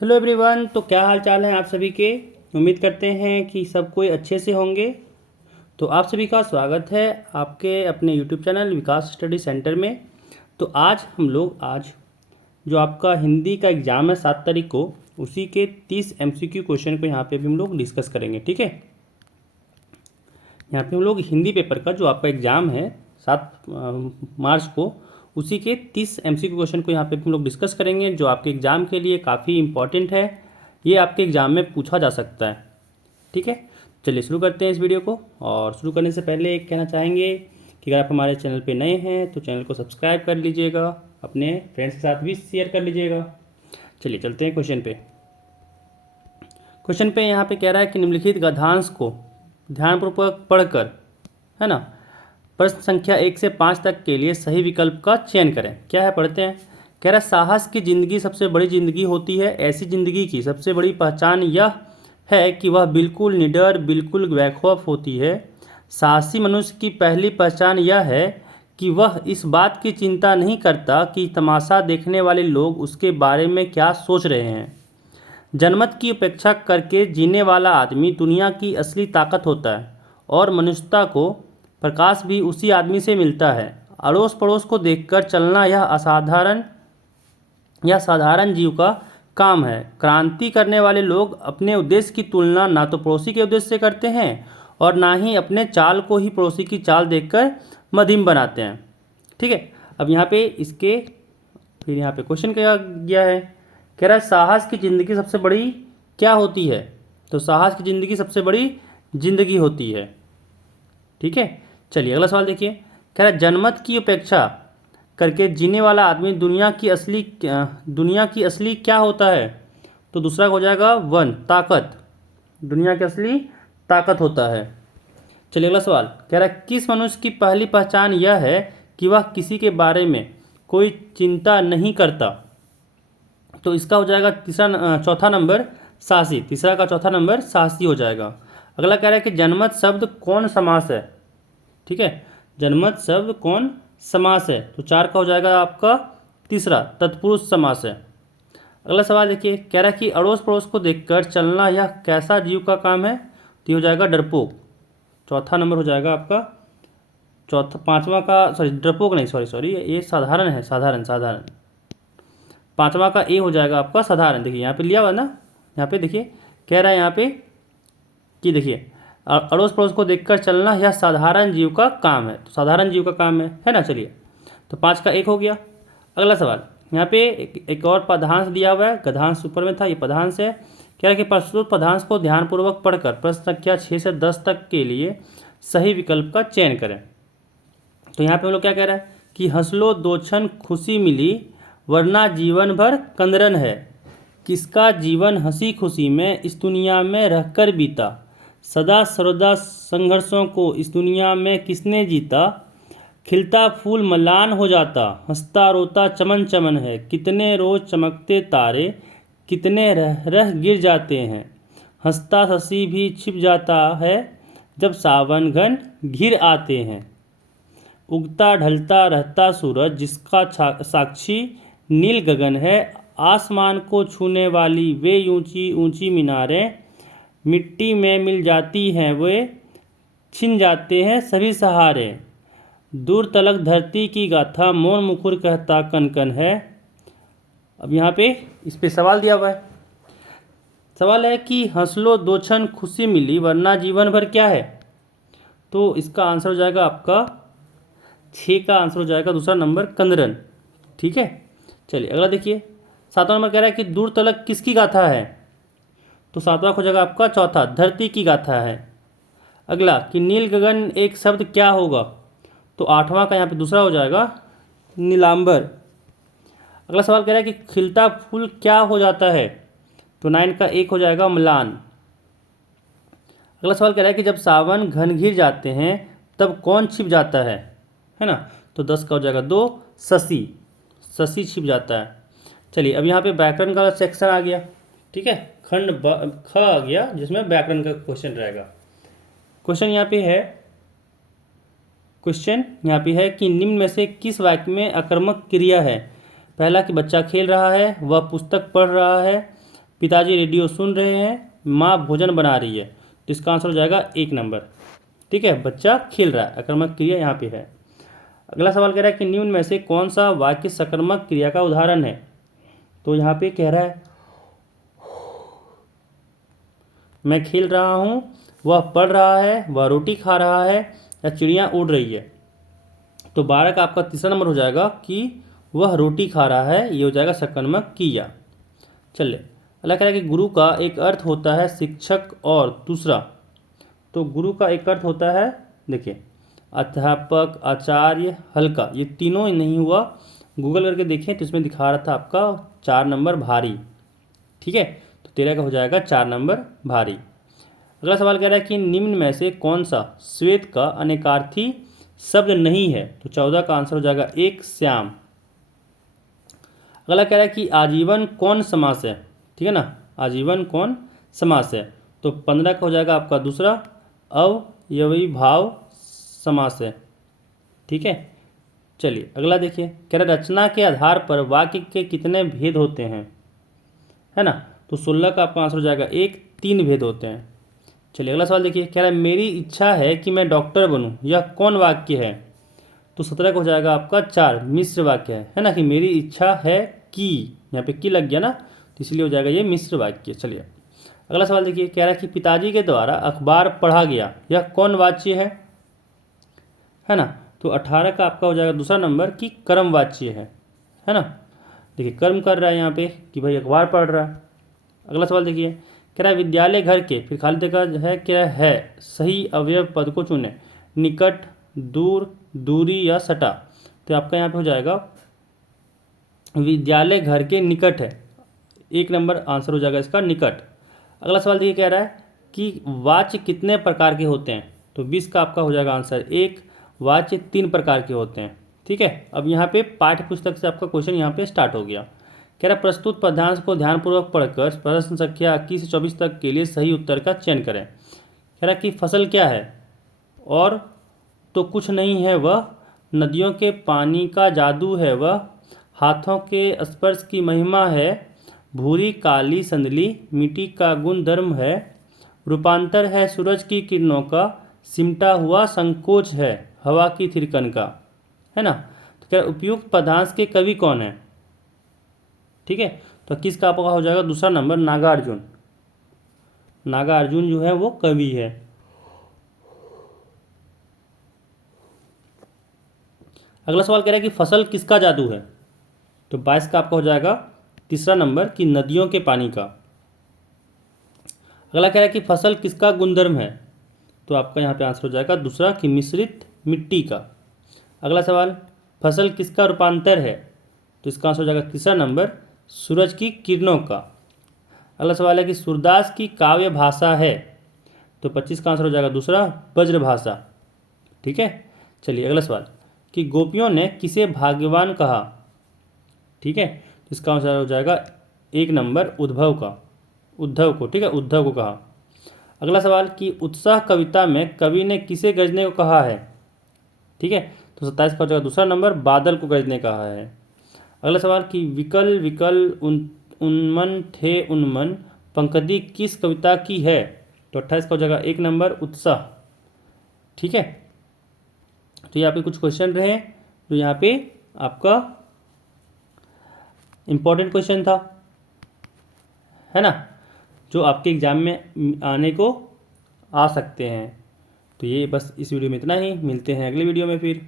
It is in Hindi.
Hello everyone. तो क्या हाल चाल है आप सभी के। उम्मीद करते हैं कि सब कोई अच्छे से होंगे। तो आप सभी का स्वागत है आपके अपने यूट्यूब चैनल विकास स्टडी सेंटर में। तो आज जो आपका हिंदी का एग्ज़ाम है 7 तारीख को, उसी के 30 MCQ क्वेश्चन को यहाँ पे भी हम लोग डिस्कस करेंगे। ठीक है, यहाँ पे हम लोग हिंदी पेपर का जो आपका एग्ज़ाम है 7 मार्च को, उसी के 30 MCQ क्वेश्चन को यहाँ पे हम लोग डिस्कस करेंगे, जो आपके एग्ज़ाम के लिए काफ़ी इंपॉर्टेंट है। ये आपके एग्ज़ाम में पूछा जा सकता है। ठीक है, चलिए शुरू करते हैं इस वीडियो को। और शुरू करने से पहले एक कहना चाहेंगे कि अगर आप हमारे चैनल पे नए हैं तो चैनल को सब्सक्राइब कर लीजिएगा, अपने फ्रेंड्स के साथ भी शेयर कर लीजिएगा। चलिए चलते हैं क्वेश्चन पे। क्वेश्चन पे यहाँ पे कह रहा है कि निम्नलिखित गद्यांश को ध्यानपूर्वक पढ़कर, है ना, प्रश्न संख्या 1 से 5 तक के लिए सही विकल्प का चयन करें। क्या है, पढ़ते हैं। कह रहा है, साहस की जिंदगी सबसे बड़ी जिंदगी होती है। ऐसी जिंदगी की सबसे बड़ी पहचान यह है कि वह बिल्कुल निडर, बिल्कुल बेखौफ होती है। साहसी मनुष्य की पहली पहचान यह है कि वह इस बात की चिंता नहीं करता कि तमाशा देखने वाले लोग उसके बारे में क्या सोच रहे हैं। जनमत की उपेक्षा करके जीने वाला आदमी दुनिया की असली ताकत होता है, और मनुष्यता को प्रकाश भी उसी आदमी से मिलता है। अड़ोस पड़ोस को देखकर चलना यह साधारण जीव का काम है। क्रांति करने वाले लोग अपने उद्देश्य की तुलना ना तो पड़ोसी के उद्देश्य से करते हैं और ना ही अपने चाल को ही पड़ोसी की चाल देखकर मध्यम बनाते हैं। ठीक है, अब यहाँ पे इसके फिर यहाँ पे क्वेश्चन किया गया है। कह रहा है, साहस की ज़िंदगी सबसे बड़ी क्या होती है। तो साहस की ज़िंदगी सबसे बड़ी जिंदगी होती है। ठीक है, चलिए अगला सवाल देखिए। कह रहा है, जनमत की उपेक्षा करके जीने वाला आदमी दुनिया की असली क्या होता है। तो दूसरा हो जाएगा वन, ताकत। दुनिया की असली ताकत होता है। चलिए अगला सवाल। कह रहा है, किस मनुष्य की पहली पहचान यह है कि वह किसी के बारे में कोई चिंता नहीं करता। तो इसका हो जाएगा चौथा नंबर साहसी। तीसरा का चौथा नंबर साहसी हो जाएगा। अगला कह रहा है कि जनमत शब्द कौन समास है। ठीक है, जनमत शब्द कौन समास है। तो 4 का हो जाएगा आपका तीसरा, तत्पुरुष समास है। अगला सवाल देखिए। कह रहा है कि अड़ोस पड़ोस को देखकर चलना यह कैसा जीव का काम है। तो ये हो जाएगा डरपोक। चौथा नंबर हो जाएगा आपका चौथा, पाँचवा का सॉरी डरपोक नहीं, सॉरी ये साधारण है, साधारण। पाँचवा का ए हो जाएगा आपका साधारण। देखिए यहाँ पे लिया हुआ ना, यहाँ पे देखिए कह रहा है यहाँ पे कि देखिए अड़ोस पड़ोस को देखकर चलना यह साधारण जीव का काम है। तो साधारण जीव का काम है ना। चलिए, तो 5 का 1 हो गया। अगला सवाल, यहाँ पे एक और पदांश दिया हुआ है। गद्यांश ऊपर में था, ये पदांश है। कह रहा है कि प्रस्तुत पदांश को ध्यानपूर्वक पढ़कर प्रश्न संख्या 6 से 10 तक के लिए सही विकल्प का चयन करें। तो यहाँ पे हम लोग क्या कह रहा है कि हंस लो दो क्षण खुशी मिली, वरना जीवन भर कंदरन है। किसका जीवन हंसी खुशी में इस दुनिया में रहकर बीता। सदा सर्वदा संघर्षों को इस दुनिया में किसने जीता। खिलता फूल मलान हो जाता, हंसता रोता चमन चमन है। कितने रोज चमकते तारे, कितने रह रह गिर जाते हैं। हंसता शशि भी छिप जाता है, जब सावन घन घिर आते हैं। उगता ढलता रहता सूरज, जिसका साक्षी नील गगन है। आसमान को छूने वाली वे ऊंची ऊंची मीनारें, मिट्टी में मिल जाती हैं वे, छिन जाते हैं सभी सहारे। दूर तलक धरती की गाथा, मौन मुकुर कहता कन कन है। अब यहाँ पे इस पे सवाल दिया हुआ है। सवाल है कि हंस लो दो क्षण खुशी मिली, वरना जीवन भर क्या है। तो इसका आंसर हो जाएगा आपका 6 का आंसर हो जाएगा दूसरा नंबर, कंदरन। ठीक है, चलिए अगला देखिए। 7वां नंबर कह रहा है कि दूर तलक किसकी गाथा है। तो 7वां हो जाएगा आपका चौथा, धरती की गाथा है। अगला कि नील गगन एक शब्द क्या होगा। तो 8वां का यहाँ पे दूसरा हो जाएगा नीलांबर। अगला सवाल कह रहा है कि खिलता फूल क्या हो जाता है। तो 9 का 1 हो जाएगा म्लान। अगला सवाल कह रहा है कि जब सावन घन घिर जाते हैं तब कौन छिप जाता है ना। तो 10 का हो जाएगा 2, शशि छिप जाता है। चलिए अब यहाँ पे व्याकरण का सेक्शन आ गया। ठीक है, खंड ख आ गया, जिसमें व्याकरण का क्वेश्चन रहेगा। क्वेश्चन यहाँ पे है कि निम्न में से किस वाक्य में आक्रामक क्रिया है। पहला कि बच्चा खेल रहा है, वह पुस्तक पढ़ रहा है, पिताजी रेडियो सुन रहे हैं, माँ भोजन बना रही है। तो इसका आंसर हो जाएगा 1 नंबर। ठीक है, बच्चा खेल रहा है, आक्रामक क्रिया यहाँ पे है। अगला सवाल कह रहा है कि निम्न में से कौन सा वाक्य सकर्मक क्रिया का उदाहरण है। तो यहाँ पे कह रहा है मैं खेल रहा हूँ, वह पढ़ रहा है, वह रोटी खा रहा है, या चिड़िया उड़ रही है। तो 12 का आपका तीसरा नंबर हो जाएगा कि वह रोटी खा रहा है, ये हो जाएगा सकर्मक क्रिया। चलिए अगला कह रहा है कि गुरु का एक अर्थ होता है शिक्षक और दूसरा। तो गुरु का एक अर्थ होता है, देखिए अध्यापक, आचार्य, हल्का, ये तीनों नहीं हुआ। गूगल करके देखें तो इसमें दिखा रहा था आपका 4 नंबर भारी। ठीक है, तो 13 का हो जाएगा 4 नंबर भारी। अगला सवाल कह रहा है कि निम्न में से कौन सा श्वेत का अनेकार्थी शब्द नहीं है। तो 14 का आंसर हो जाएगा 1 श्याम। अगला कह रहा है कि आजीवन कौन समास है। ठीक है ना, आजीवन कौन समास है। तो 15 का हो जाएगा आपका दूसरा अवयवी भाव समास है। ठीक है, चलिए अगला देखिए, कह रहा है रचना के आधार पर वाक्य के कितने भेद होते हैं, है ना। तो 16 का आपका आंसर हो जाएगा 1, 3 भेद होते हैं। चलिए अगला सवाल देखिए, कह रहा है मेरी इच्छा है कि मैं डॉक्टर बनूं, यह कौन वाक्य है। तो 17 का हो जाएगा आपका 4 मिश्र वाक्य है ना, कि मेरी इच्छा है कि, यहाँ पे की लग गया ना, तो इसलिए हो जाएगा ये मिश्र वाक्य। चलिए अगला सवाल देखिए, कह रहा है कि पिताजी के द्वारा अखबार पढ़ा गया, यह कौन वाच्य है ना। तो 18 का आपका हो जाएगा दूसरा नंबर कि कर्म वाच्य है ना। देखिए कर्म कर रहा है यहाँ पे कि भाई अखबार पढ़ रहा है। अगला सवाल देखिए, कह रहा है विद्यालय घर के, फिर खाली जगह है क्या है, सही अवयव पद को चुने, निकट, दूर, दूरी या सटा। तो आपका यहाँ पे हो जाएगा विद्यालय घर के निकट है, 1 नंबर आंसर हो जाएगा इसका निकट। अगला सवाल देखिए, कह रहा है कि वाच्य कितने प्रकार के होते हैं। तो 20 का आपका हो जाएगा आंसर 1, वाच्य 3 प्रकार के होते हैं। ठीक है, अब यहाँ पे पाठ्य पुस्तक से आपका क्वेश्चन यहाँ पे स्टार्ट हो गया। कह रहा प्रस्तुत पद्यांश को ध्यानपूर्वक पढ़कर प्रश्न संख्या 21 से 24 तक के लिए सही उत्तर का चयन करें। कह रहा कि फसल क्या है, और तो कुछ नहीं है वह, नदियों के पानी का जादू है वह, हाथों के स्पर्श की महिमा है, भूरी काली संदली मिट्टी का गुण धर्म है, रूपांतर है सूरज की किरणों का, सिमटा हुआ संकोच है हवा की थिरकन का, है ना। तो क्या उपयुक्त पदांश के कवि कौन है। ठीक है, तो किसका आपका हो जाएगा दूसरा नंबर नागार्जुन। नागार्जुन जो है वो कवि है। अगला सवाल कह रहा है कि फसल किसका जादू है। तो 22 का आपका हो जाएगा तीसरा नंबर कि नदियों के पानी का। अगला कह रहा है कि फसल किसका गुणधर्म है। तो आपका यहाँ पे आंसर हो जाएगा दूसरा कि मिश्रित मिट्टी का। अगला सवाल, फसल किसका रूपांतर है। तो इसका आंसर हो जाएगा तीसरा नंबर सूरज की किरणों का। अगला सवाल है कि सूरदास की काव्य भाषा है। तो 25 का आंसर हो जाएगा दूसरा ब्रज भाषा। ठीक है, चलिए अगला सवाल कि गोपियों ने किसे भाग्यवान कहा। ठीक है, इसका आंसर हो जाएगा 1 नंबर उद्धव को। ठीक है, उद्धव को कहा। अगला सवाल कि उत्साह कविता में कवि ने किसे गरजने को कहा है। ठीक है, तो 27 का हो जाएगा दूसरा नंबर बादल को गरजने कहा है। अगला सवाल कि विकल विकल उन्मन थे उन्मन पंक्ति किस कविता की है। तो 28 का हो जाएगा 1 नंबर उत्साह। ठीक है, तो यहाँ पे कुछ क्वेश्चन रहे जो यहाँ पे आपका इम्पोर्टेंट क्वेश्चन था, है ना, जो आपके एग्जाम में आने को आ सकते हैं। तो ये बस इस वीडियो में इतना ही, मिलते हैं अगले वीडियो में फिर।